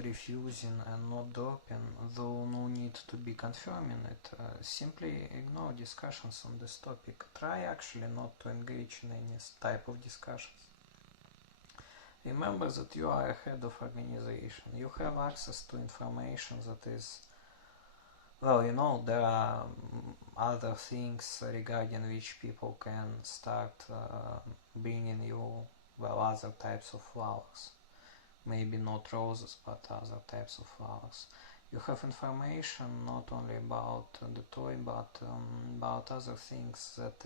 refusing and not dropping, though no need to be confirming it. Simply ignore discussions on this topic. Try actually not to engage in any type of discussions. Remember that you are a head of organization. You have access to information that is, well, you know, there are other things regarding which people can start bringing you, well, other types of flowers. Maybe not roses, but other types of flowers. You have information not only about the toy, but about other things that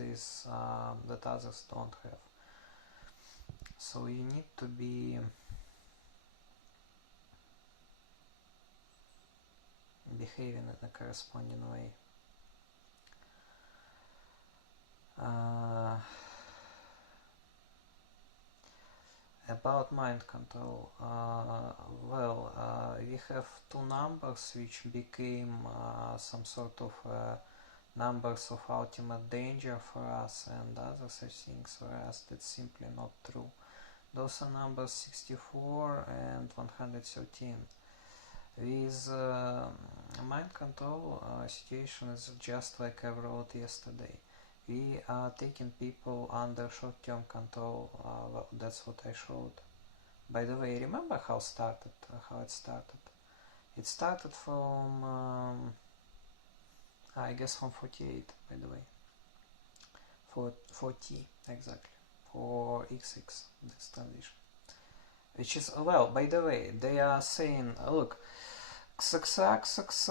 others don't have. So you need to be behaving in a corresponding way. About mind control, we have two numbers which became some sort of numbers of ultimate danger for us and other such things for us. That's simply not true. Those are numbers 64 and 113. With mind control, situation is just like I wrote yesterday. We are taking people under short-term control. Well, that's what I showed. By the way, remember how it started? It started from, I guess, from 48. By the way, for T exactly, for XX this transition, which is, well, by the way, they are saying, look, XXX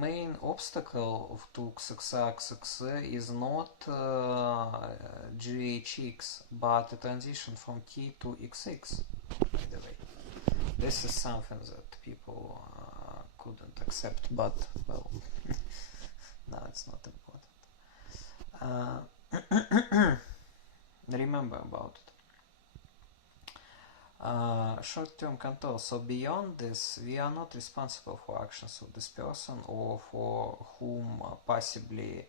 main obstacle to XXX is not GHX, but a transition from T to XX, by the way. This is something that people couldn't accept, but, well, now it's not important. Remember about it. Short-term control. So beyond this, we are not responsible for actions of this person or for whom possibly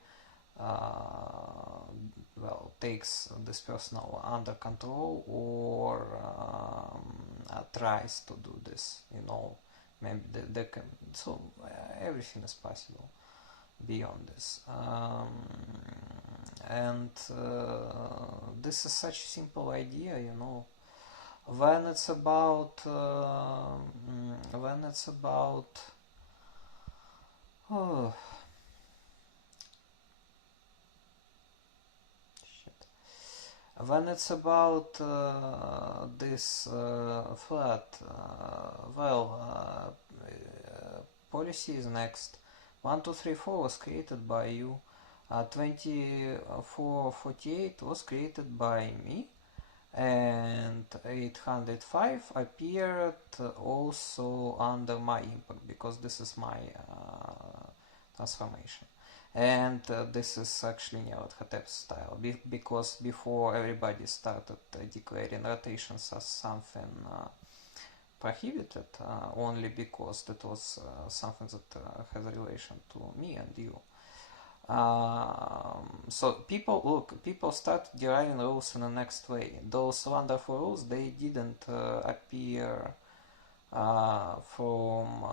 well, takes this person under control or tries to do this, you know, maybe they can, so everything is possible beyond this. And this is such a simple idea, you know. When it's about when it's about this flat, policy is next. 1234 was created by you. 2448 was created by me. And 805 appeared also under my impact, because this is my transformation. And this is actually Niyot Hotep style, because before everybody started declaring rotations as something prohibited, only because that was something that has a relation to me and you. So people start deriving rules in the next way. Those wonderful rules, they didn't appear from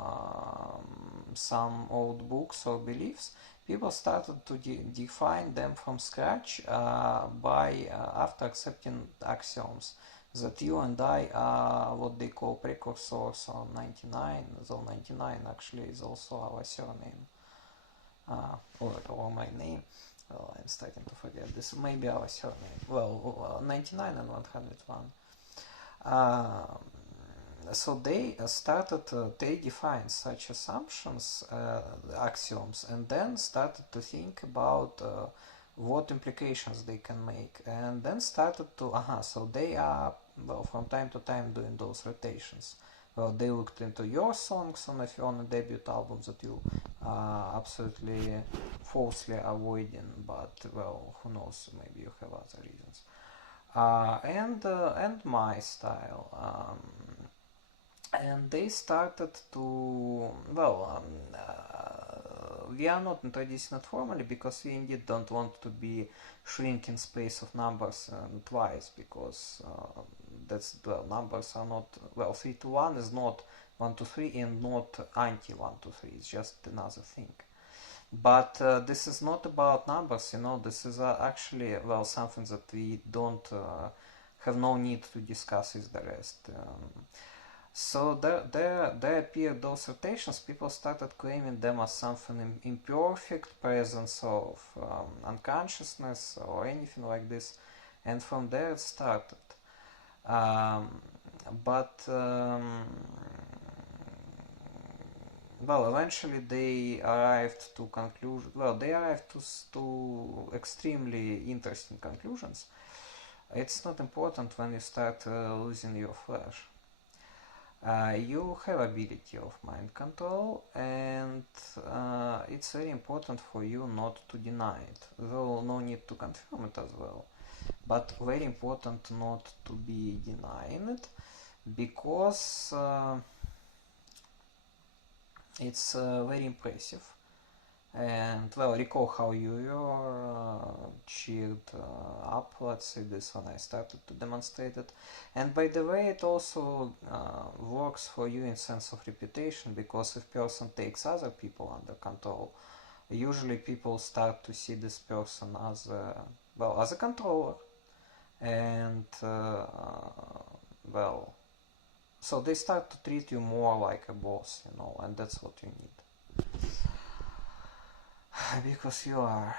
some old books or beliefs. People started to define them from scratch after accepting axioms that you and I are what they call precursors on 99, though 99 actually is also our surname. Or my name. Well, I'm starting to forget. This may be our surname. Well, 99 and 101. So they they defined such assumptions, axioms, and then started to think about what implications they can make, and then started to, so they are, well, from time to time doing those rotations. Well, they looked into your songs on a debut album that you absolutely falsely avoiding, but, well, who knows, maybe you have other reasons. And my style. And they started to, well, we are not introducing it formally because we indeed don't want to be shrinking space of numbers twice, because that's, well, numbers are not, well, 3 to 1 is not 123 and not anti 123. It's just another thing. But this is not about numbers, this is actually, well, something that we don't have no need to discuss with the rest. So there appeared those rotations. People started claiming them as something imperfect, presence of unconsciousness or anything like this, and from there it started. Well, eventually they arrived to conclusion. Well, they arrived to extremely interesting conclusions. It's not important when you start losing your flesh. You have ability of mind control, and it's very important for you not to deny it, though no need to confirm it as well, but very important not to be denying it, because it's very impressive. And well, recall how you were cheered up, let's say this, when I started to demonstrate it. And by the way, it also works for you in sense of reputation, because if person takes other people under control, usually people start to see this person as a controller, and well, so they start to treat you more like a boss, and that's what you need. Because you are.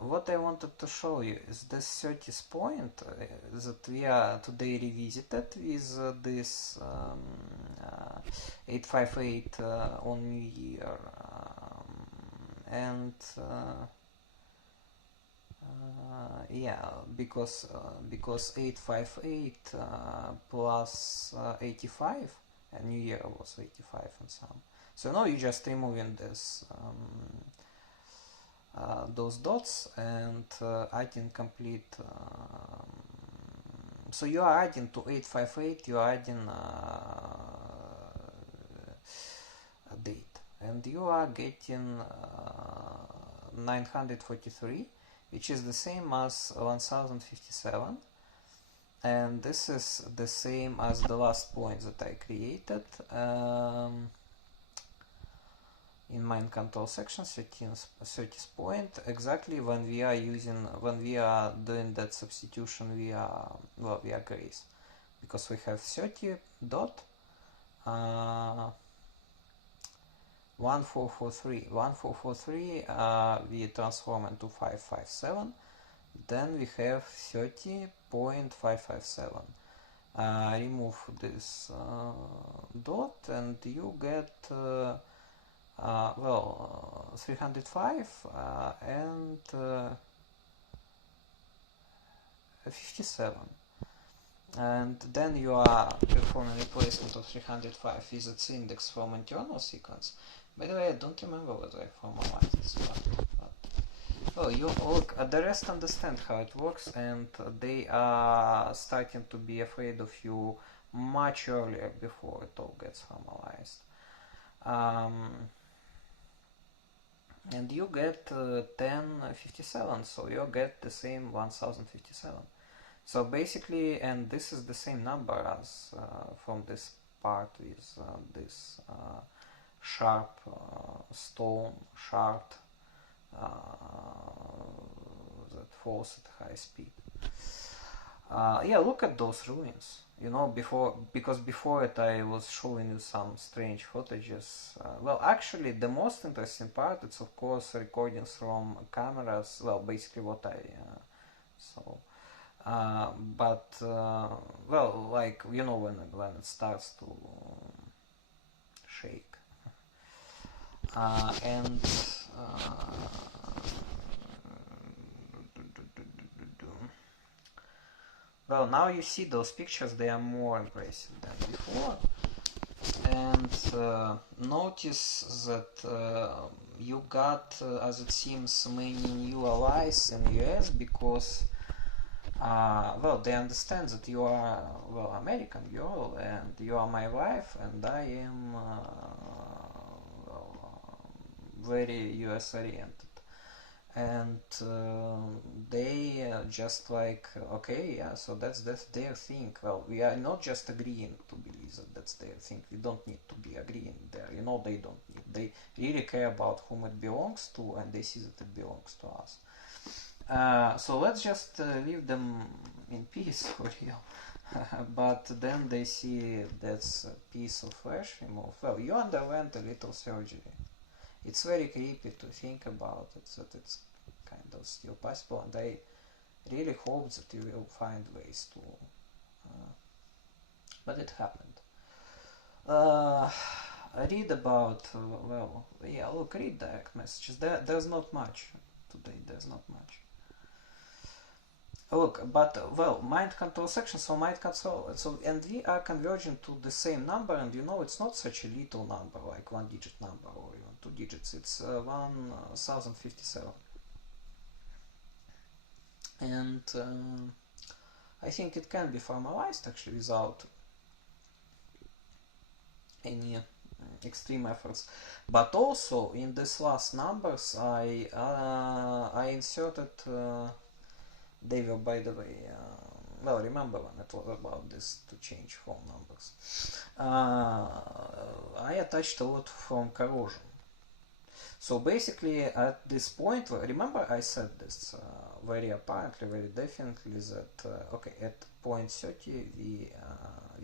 What I wanted to show you is this 30th point that we are today revisited with this 858 on New Year, and because 858 plus 85, and New Year was 85 and some. So now you're just removing this those dots and adding complete. So you are adding to 858, you are adding a date, and you are getting 943, which is the same as 1057, and this is the same as the last point that I created in mind control section, 30th point, exactly when we are doing that substitution via Grace, because we have 30 dot 1443 we transform into 557, then we have 30.557. Remove this dot and you get 305 and 57, and then you are performing replacement of 305 with its index from internal sequence. By the way, I don't remember whether I formalized this part, but well, you look, the rest understand how it works, and they are starting to be afraid of you much earlier, before it all gets formalized. And you get 1057, so you get the same 1057. So basically, and this is the same number as from this part with this sharp stone shard that falls at high speed. Look at those ruins. Because before it I was showing you some strange footages. Actually, the most interesting part is of course recordings from cameras. Well, basically what I saw. When it starts to shake. Well, now you see those pictures, they are more impressive than before. And notice that you got, as it seems, many new allies in US, because they understand that you are, American girl, and you are my wife, and I am very US oriented. and they just like, okay, yeah, so that's their thing. Well, we are not just agreeing to believe that that's their thing. We don't need to be agreeing there. They don't need. They really care about whom it belongs to, and they see that it belongs to us. So let's just leave them in peace for real. But then they see that's a piece of flesh removed. Well, you underwent a little surgery. It's very creepy to think about it, that it's kind of still possible, and I really hope that you will find ways to. But it happened. I read about, well, yeah, look, read direct messages. There's not much today, there's not much. Look, but well, mind control section, so mind control, so and we are converging to the same number, and it's not such a little number, like one digit number or even two digits. It's 1057, and I think it can be formalized actually without any extreme efforts. But also in this last numbers, I inserted. They were, by the way, well, remember when it was about this to change phone numbers. I attached a lot from corrosion. So basically, at this point, remember I said this very apparently, very definitely that okay, at point 30 we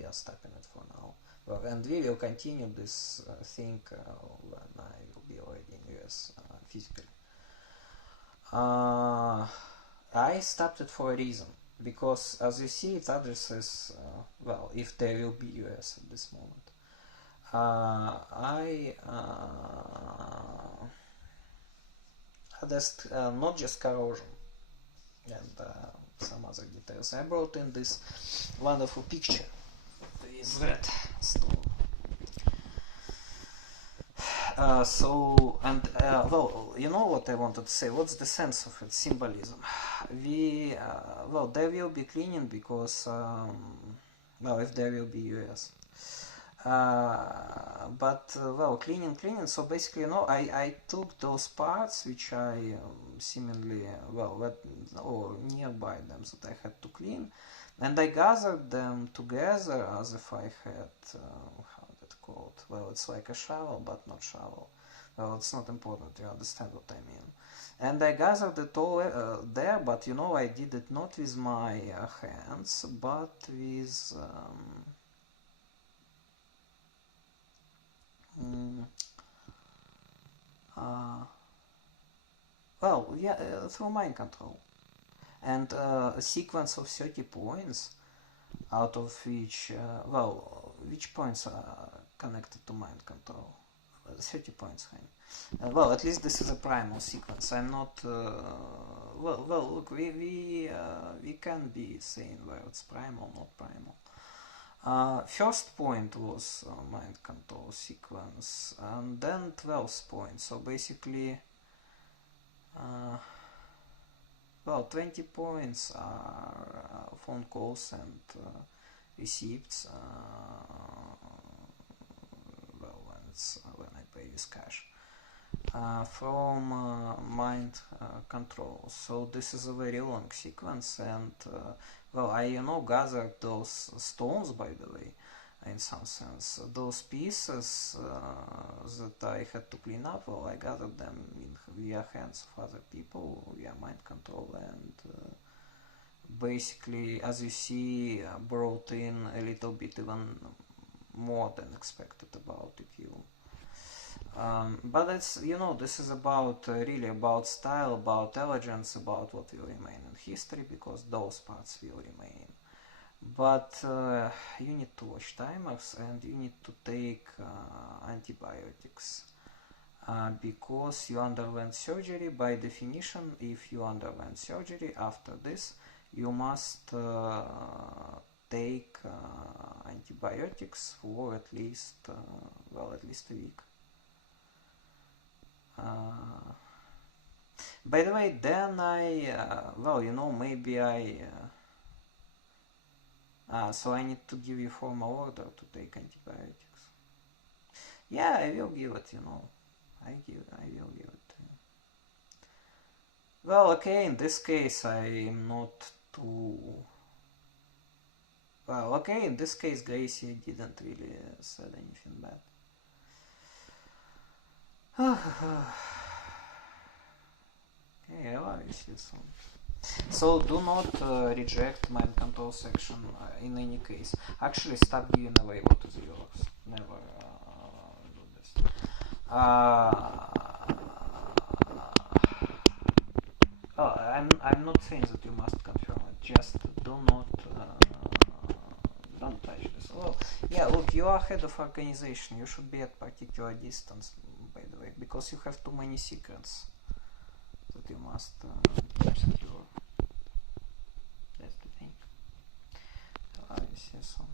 are stopping it for now. Well, and we will continue this thing when I will be already in US physically. I stopped it for a reason, because as you see it addresses, well, if there will be US at this moment. I addressed not just corrosion and some other details. I brought in this wonderful picture with red stone. Well, you know what I wanted to say. What's the sense of its symbolism? Well, there will be cleaning because, well, if there will be US. Well, cleaning. So basically, I took those parts which I seemingly, or nearby them that I had to clean, and I gathered them together as if I had, called? Well, it's like a shovel, but not shovel. Well, it's not important, you understand what I mean. And I gathered it all there, but I did it not with my hands, but with through mind control. And a sequence of 30 points, out of which, which points are connected to mind control? 30 points, well, at least this is a primal sequence. I'm not. Look, we can be saying whether it's primal, not primal. First point was mind control sequence, and then 12th point. So basically, 20 points are phone calls and receipts. When I pay with cash from mind control. So this is a very long sequence, and I gathered those stones, by the way, in some sense. Those pieces that I had to clean up, I gathered them via hands of other people, via mind control, and basically, as you see, brought in a little bit even more than expected about the view. But it's, this is about really about style, about elegance, about what will remain in history, because those parts will remain. But you need to watch timers, and you need to take antibiotics, because you underwent surgery. By definition, if you underwent surgery after this, you must take antibiotics for at least a week. By the way, then maybe so I need to give you formal order to take antibiotics. I will give it, I will give it to you. Well, okay, in this case I'm not too... Well, okay, in this case Gracie didn't really said anything bad. Okay, I love this song. So do not reject mind control section in any case. Actually, stop giving away what is yours. Never do this. I'm not saying that you must confirm it. Just do not don't touch this. Oh, yeah. Look, you are head of organization. You should be at particular distance, by the way, because you have too many secrets that you must keep secure. That's the thing. I see some.